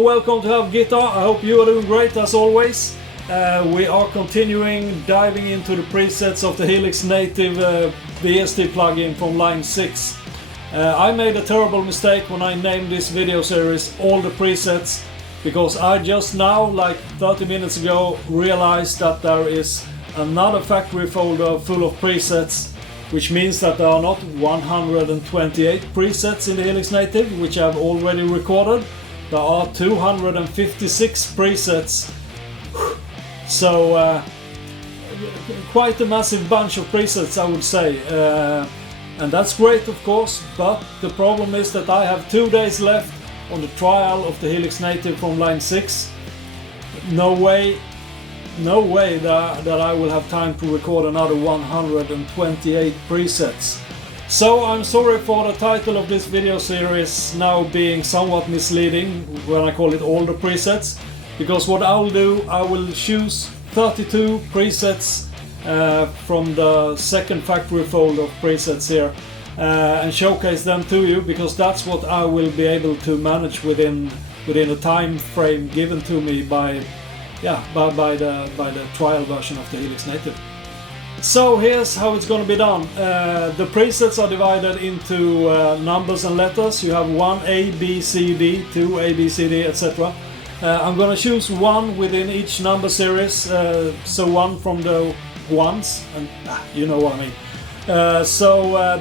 and welcome to Have Guitar. I hope you are doing great as always. We are continuing diving into the presets of the Helix Native VST plugin from line 6. I made a terrible mistake when I named this video series All the Presets, because I just now, like 30 minutes ago, realized that there is another factory folder full of presets, which means that there are not 128 presets in the Helix Native, which I've already recorded. There are 256 presets. So quite a massive bunch of presets, I would say. And that's great, of course, but the problem is that I have 2 days left on the trial of the Helix Native from line 6. No way that I will have time to record another 128 presets. So I'm sorry for the title of this video series now being somewhat misleading when I call it All the Presets, because what I will do, I will choose 32 presets from the second factory folder of presets here and showcase them to you, because that's what I will be able to manage within a time frame given to me by the trial version of the Helix Native. So here's how it's going to be done. The presets are divided into numbers and letters. You have 1 A, B, C, D, 2 A, B, C, D, etc. I'm going to choose one within each number series, so one from the ones, and you know what I mean.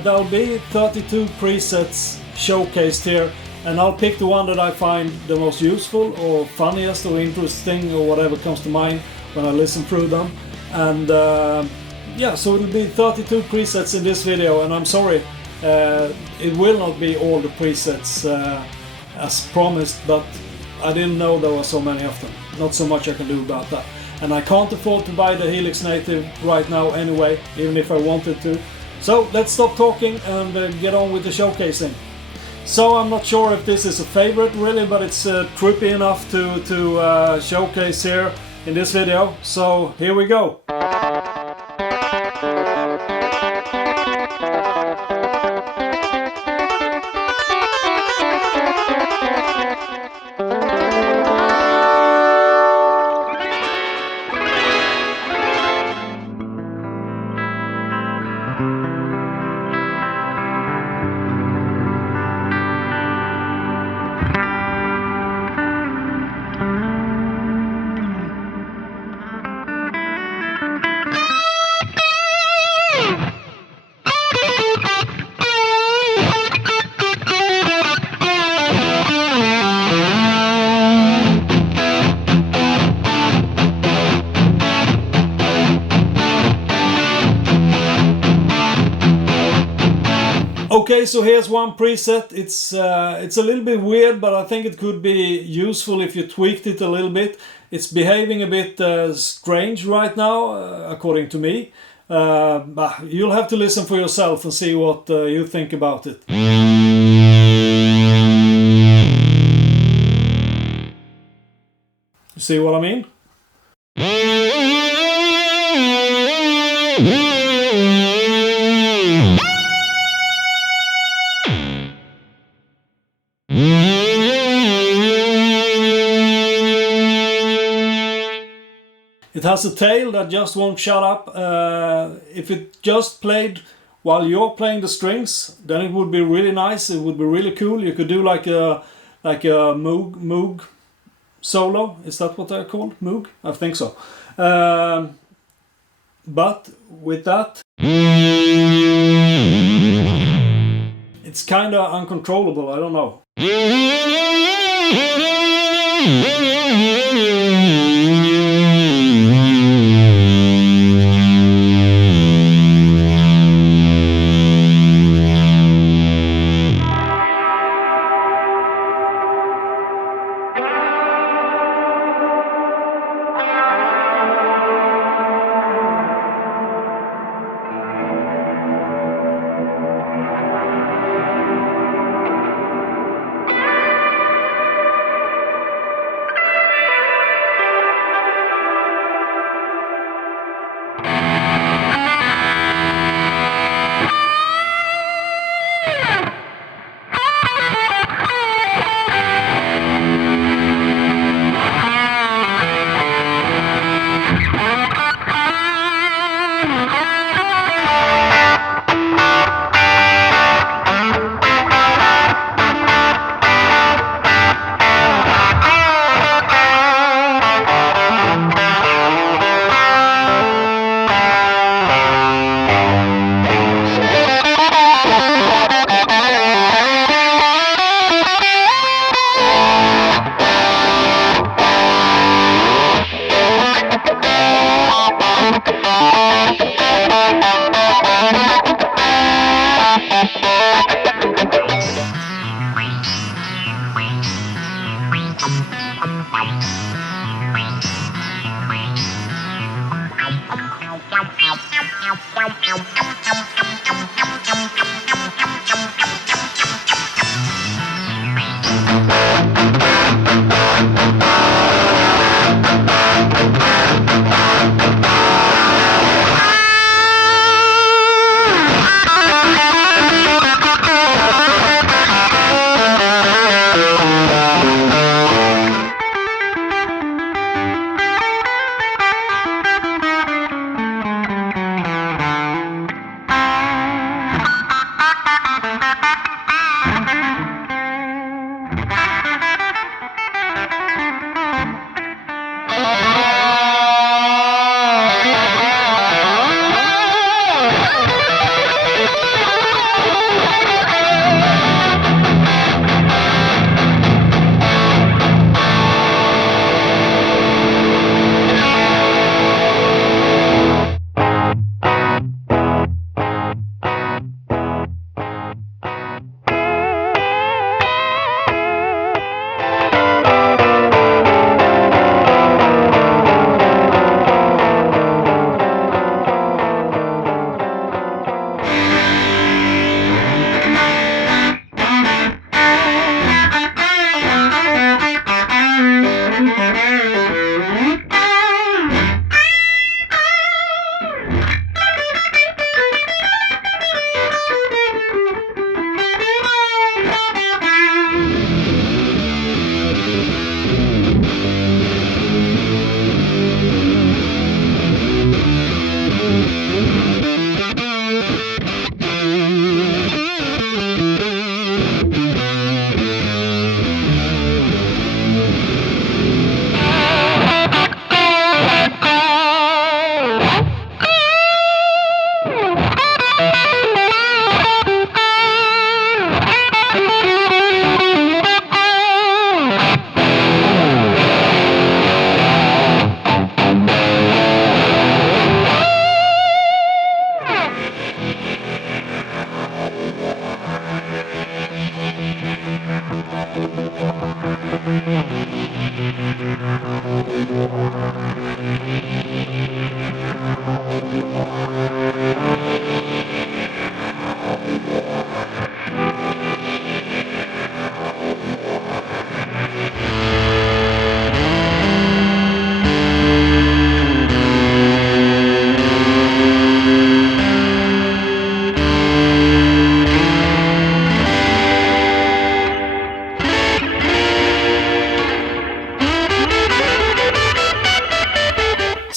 There'll be 32 presets showcased here, and I'll pick the one that I find the most useful or funniest or interesting or whatever comes to mind when I listen through them. And so it'll be 32 presets in this video, and I'm sorry, it will not be all the presets as promised, but I didn't know there were so many of them. Not so much I can do about that. And I can't afford to buy the Helix Native right now anyway, even if I wanted to. So let's stop talking and get on with the showcasing. So I'm not sure if this is a favorite really, but it's trippy enough to showcase here in this video. So here we go. Okay, so here's one preset. It's a little bit weird, but I think it could be useful if you tweaked it a little bit. It's behaving a bit strange right now, according to me. But you'll have to listen for yourself and see what you think about it. You see what I mean? It has a tail that just won't shut up. If it just played while you're playing the strings, then it would be really nice. It would be really cool. You could do like a Moog solo. Is that what they're called? Moog? I think so. But with that, it's kind of uncontrollable. I don't know.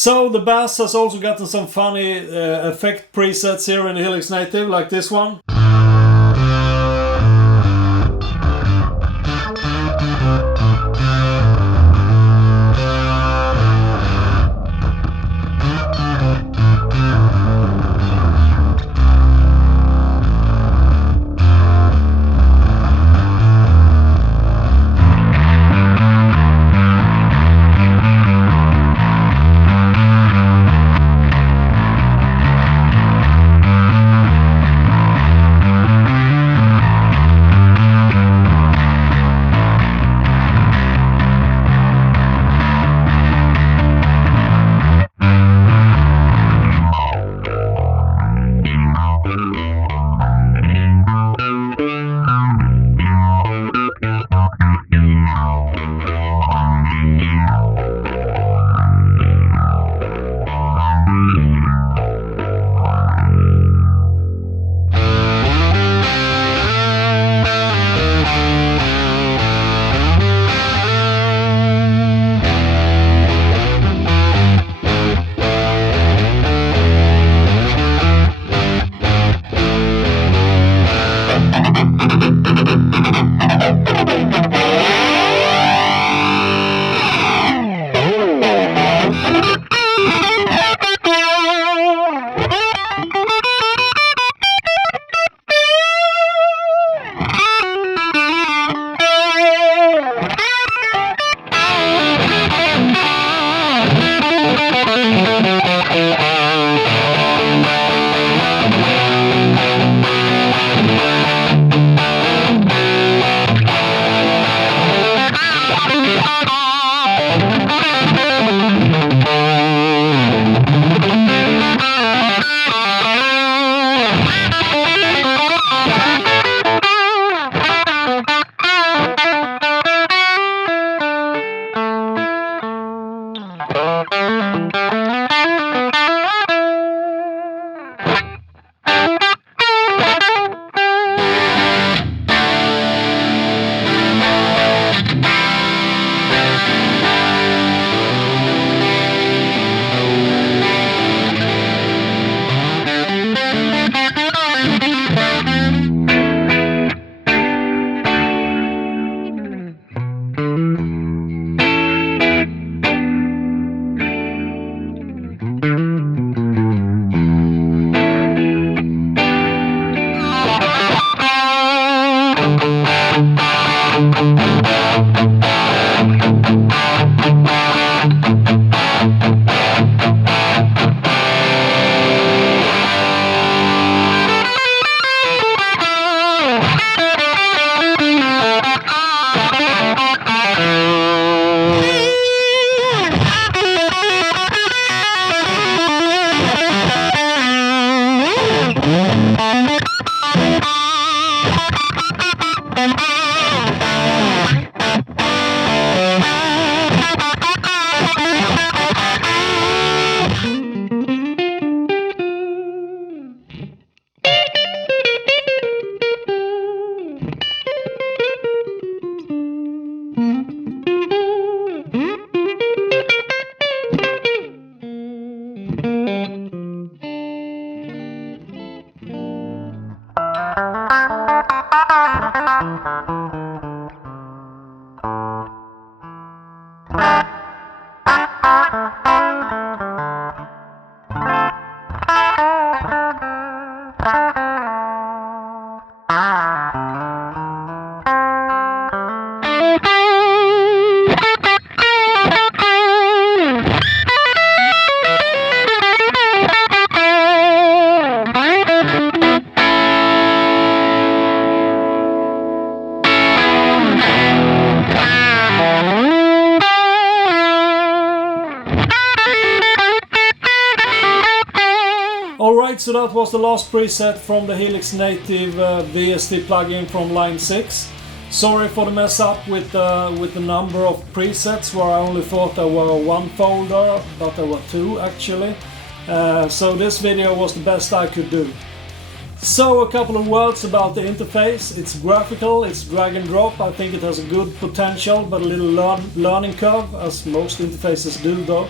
So the bass has also gotten some funny effect presets here in the Helix Native, like this one. Alright, so that was the last preset from the Helix Native VST plugin from line 6. Sorry for the mess up with the number of presets, where I only thought there were one folder, but there were two actually. So this video was the best I could do. So a couple of words about the interface. It's graphical, it's drag and drop. I think it has a good potential, but a little learning curve, as most interfaces do though.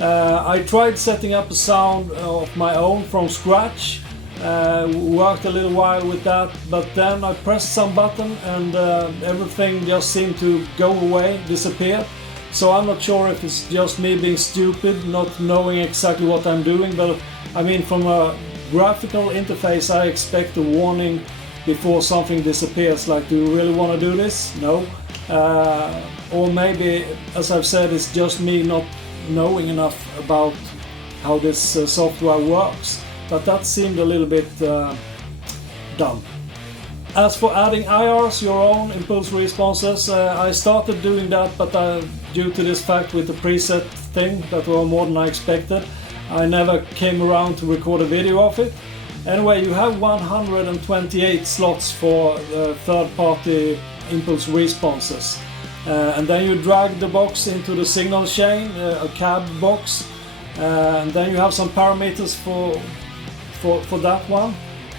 I tried setting up a sound of my own from scratch. Worked a little while with that, but then I pressed some button and everything just seemed to go away, disappear. So I'm not sure if it's just me being stupid, not knowing exactly what I'm doing, but I mean, from a graphical interface I expect a warning before something disappears, like, do you really want to do this? No. Or maybe, as I've said, it's just me not knowing enough about how this software works. But that seemed a little bit dumb. As for adding IRs, your own impulse responses, I started doing that, but due to this fact with the preset thing that were more than I expected, I never came around to record a video of it. Anyway, you have 128 slots for third-party impulse responses. And then you drag the box into the signal chain, a cab box, and then you have some parameters for that one.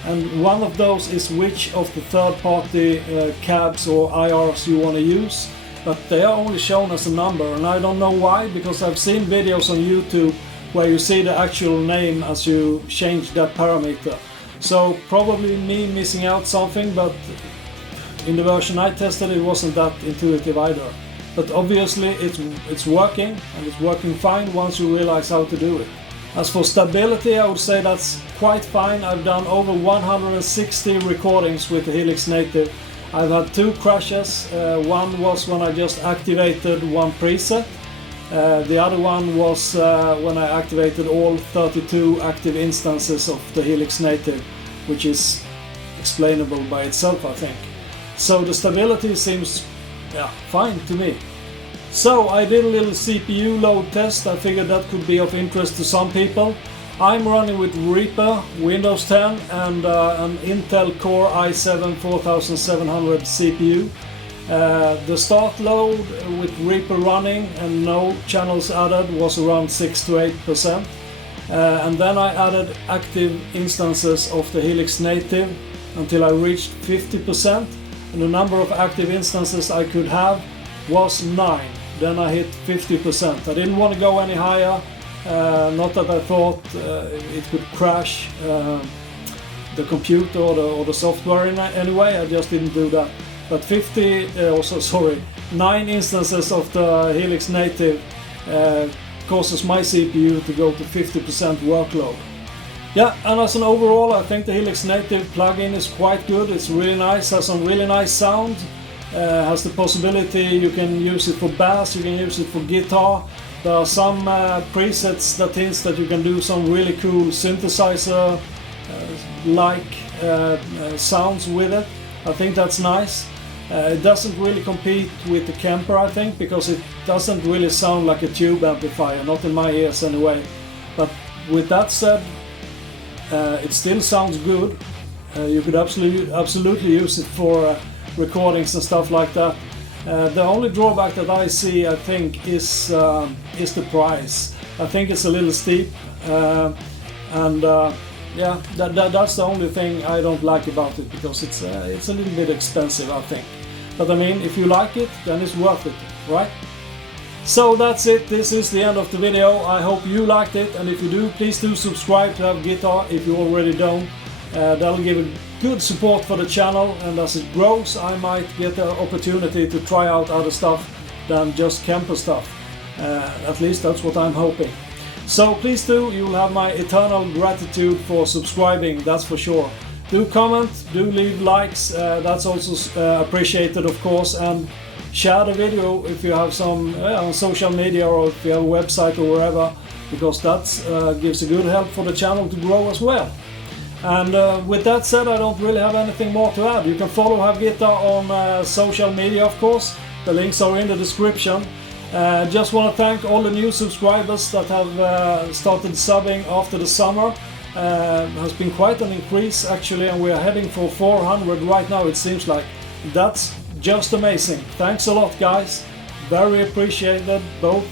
And one of those is which of the third-party cabs or IRs you want to use. But they are only shown as a number, and I don't know why, because I've seen videos on YouTube where you see the actual name as you change that parameter. So probably me missing out something, but in the version I tested it wasn't that intuitive either. But obviously it's working, and it's working fine once you realize how to do it. As for stability, I would say that's quite fine. I've done over 160 recordings with the Helix Native. I've had 2 crashes. One was when I just activated one preset. The other one was when I activated all 32 active instances of the Helix Native, which is explainable by itself, I think. So the stability seems fine to me. So I did a little CPU load test. I figured that could be of interest to some people. I'm running with Reaper, Windows 10 and an Intel Core i7 4700 CPU. The start load with Reaper running and no channels added was around 6 to 8%. And then I added active instances of the Helix Native until I reached 50%. And the number of active instances I could have was 9. Then I hit 50%. I didn't want to go any higher, not that I thought it could crash the computer or the software in any way. I just didn't do that. But 9 instances of the Helix Native causes my CPU to go to 50% workload. Yeah, and as an overall, I think the Helix Native plugin is quite good. It's really nice, has some really nice sound. Has the possibility, you can use it for bass, you can use it for guitar. There are some presets that hints that you can do some really cool synthesizer like sounds with it. I think that's nice. It doesn't really compete with the Kemper, I think, because it doesn't really sound like a tube amplifier, not in my ears anyway. But with that said, it still sounds good. You could absolutely use it for recordings and stuff like that. The only drawback that I see, I think, is the price. I think it's a little steep, and that's the only thing I don't like about it, because it's a little bit expensive, I think. But I mean, if you like it, then it's worth it, right? So that's it. This is the end of the video. I hope you liked it, and if you do, please do subscribe to Have Guitar if you already don't. That'll give a good support for the channel, and as it grows I might get the opportunity to try out other stuff than just Kemper stuff. At least that's what I'm hoping. So please do, you'll have my eternal gratitude for subscribing, that's for sure. Do comment, do leave likes, that's also appreciated of course, and share the video if you have some on social media, or if you have a website or wherever, because that gives a good help for the channel to grow as well. And with that said, I don't really have anything more to add. You can follow Have Guitar on social media, of course. The links are in the description. Just want to thank all the new subscribers that have started subbing after the summer. Has been quite an increase actually, and we are heading for 400 right now, it seems like. That's just amazing. Thanks a lot, guys. Very appreciated, both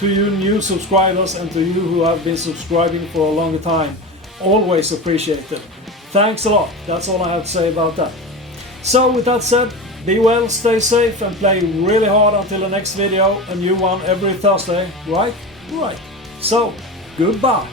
to you new subscribers and to you who have been subscribing for a longer time. Always appreciated. Thanks a lot. That's all I have to say about that. So with that said, be well, stay safe, and play really hard until the next video. A new one every Thursday, right? Right. So, goodbye.